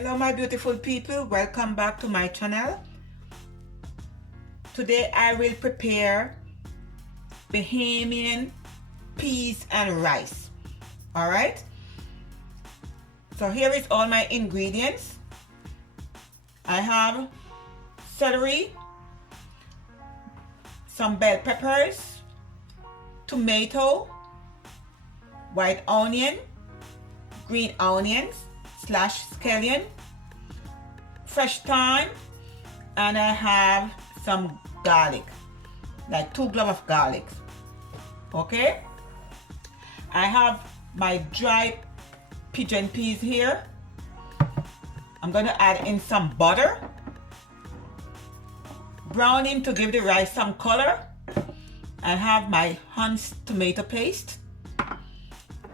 Hello my beautiful people, welcome back to my channel. Today I will prepare Bahamian peas and rice. Alright, so here is all my ingredients. I have celery, some bell peppers, tomato, white onion, green onions / scallion, fresh thyme, and I have some garlic, like 2 cloves of garlic. Okay, I have my dry pigeon peas here. I'm going to add in some butter, browning to give the rice some color. I have my Hunt's tomato paste,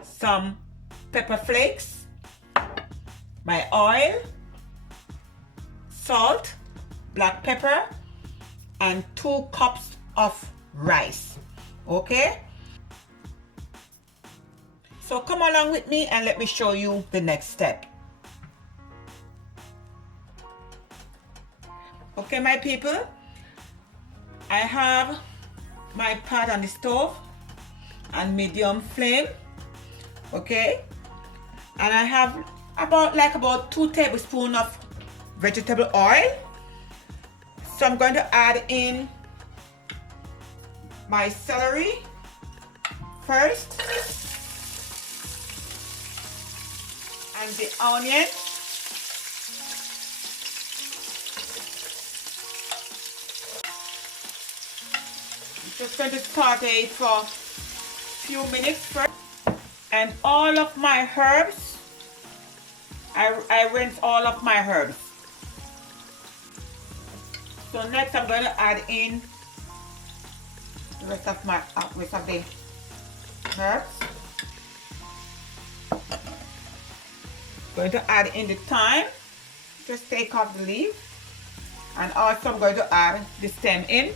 some pepper flakes, my oil, salt, black pepper, and 2 cups of rice. Okay, so come along with me and let me show you the next step. Okay my people, I have my pot on the stove on medium flame. Okay, and I have about 2 tablespoons of vegetable oil. So I'm going to add in my celery first and the onion. I'm just going to saute it for a few minutes first. And all of my herbs, I rinse all of my herbs. So next I'm going to add in the rest of the herbs. Going to add in the thyme, just take off the leaf, and also I'm going to add the stem in.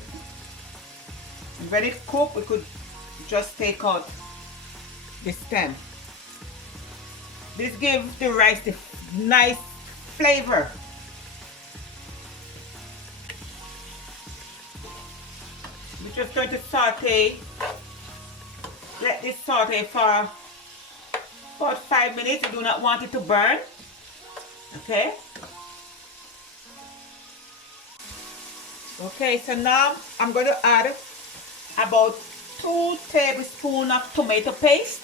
And when it cooks, we could just take out the stem. This gives the rice the nice flavor. We're just going to saute, let this saute for about 5 minutes. You do not want it to burn. Okay. Okay, so now I'm going to add about 2 tablespoons of tomato paste.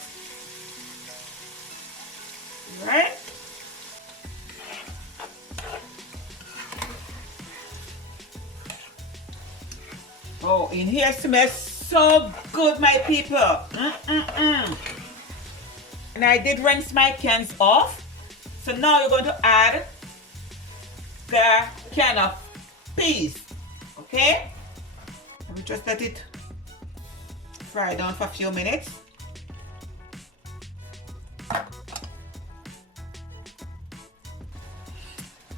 Right? Oh, in here smells so good, my people. And I did rinse my cans off. So now you're going to add the can of peas. Okay? Let me just let it fry down for a few minutes.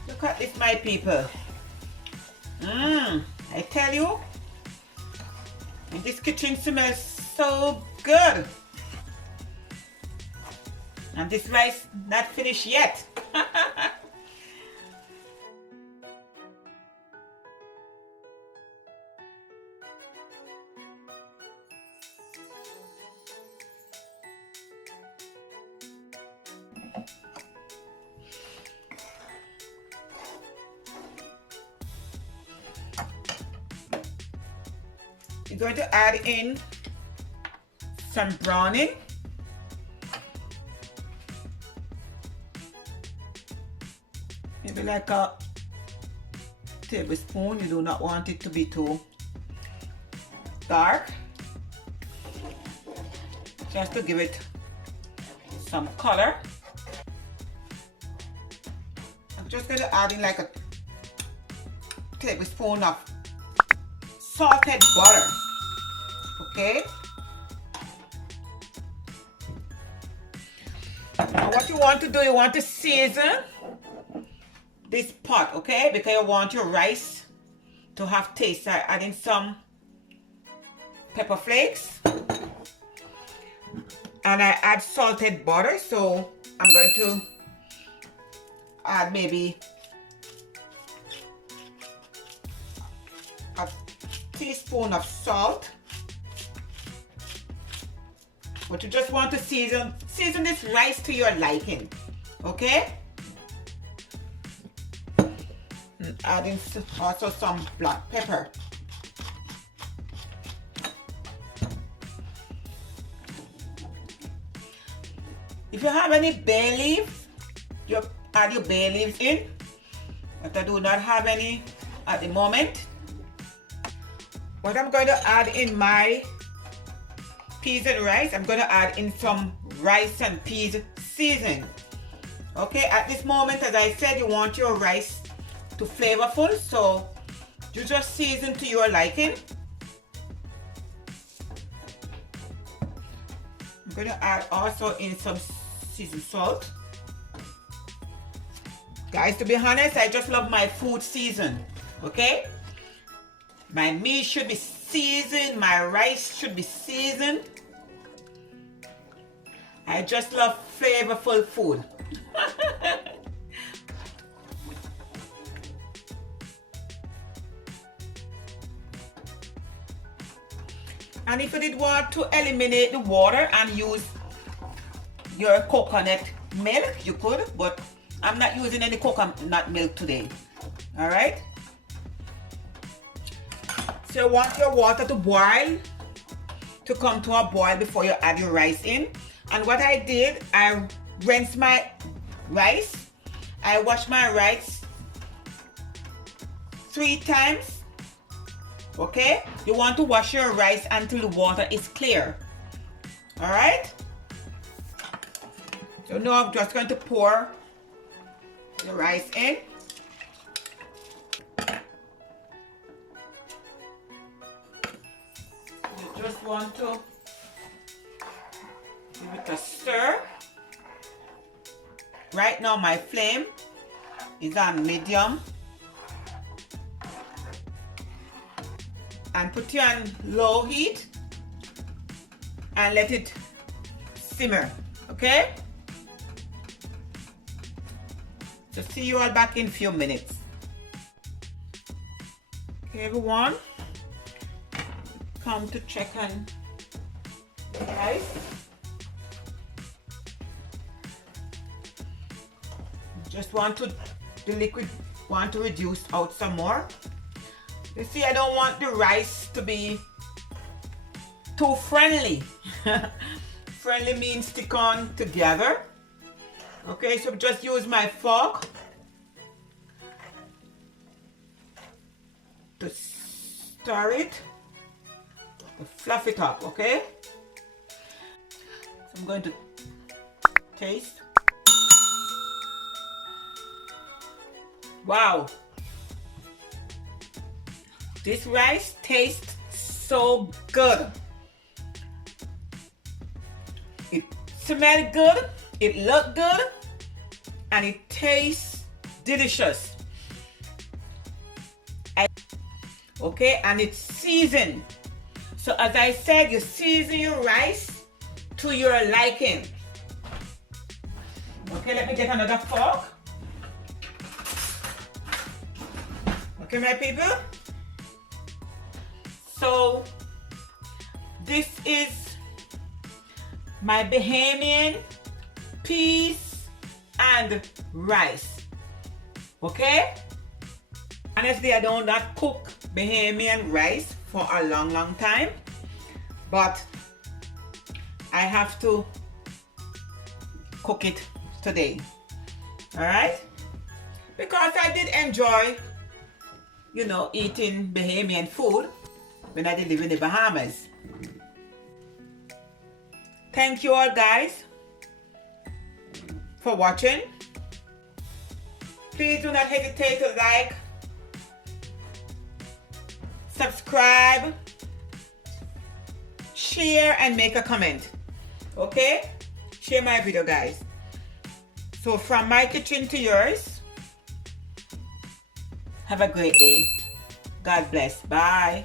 Look at this, my people. I tell you, and this kitchen smells so good. And this rice not finished yet. You're going to add in some browning. Maybe like a tablespoon. You do not want it to be too dark. Just to give it some color. I'm just going to add in like a tablespoon of salted butter. Okay. Now what you want to do, you want to season this pot, okay? Because you want your rice to have taste. So adding some pepper flakes, and I add salted butter. So I'm going to add maybe a teaspoon of salt. But you just want to season this rice to your liking, okay? And adding also some black pepper. If you have any bay leaf, you add your bay leaves in, but I do not have any at the moment. What I'm going to add in my peas and rice, I'm going to add in some rice and peas seasoning. Okay, at this moment, as I said, you want your rice to flavorful, so you just season to your liking. I'm going to add also in some seasoned salt. Guys, to be honest, I just love my food seasoned, okay? My meat should be seasoned, my rice should be seasoned. I just love flavorful food. And if you did want to eliminate the water and use your coconut milk, you could, but I'm not using any coconut milk today. All right? So you want your water to boil, to come to a boil before you add your rice in. And what I did, I rinsed my rice. I washed my rice 3 times. Okay? You want to wash your rice until the water is clear. All right? So now I'm just going to pour the rice in. You just want to give it a stir. Right now my flame is on medium. And put it on low heat and let it simmer, okay? So see you all back in a few minutes. Okay, everyone, come to check on the rice. Just want to, the liquid want to reduce out some more. You see, I don't want the rice to be too friendly. Friendly means stick on together. Okay, so just use my fork to stir it, to fluff it up, okay? So I'm going to taste. Wow! This rice tastes so good. It smells good, it looks good, and it tastes delicious. Okay, and it's seasoned. So as I said, you season your rice to your liking. Okay, let me get another fork. Okay, my people. So this is my Bahamian peas and rice. Okay? Honestly, I do not cook Bahamian rice for a long time, but I have to cook it today. Alright? Because I did enjoy, you know, eating Bahamian food when I did live in the Bahamas. Thank you all guys for watching. Please do not hesitate to like, subscribe, share, and make a comment. Okay? Share my video, guys. So from my kitchen to yours, have a great day. God bless. Bye.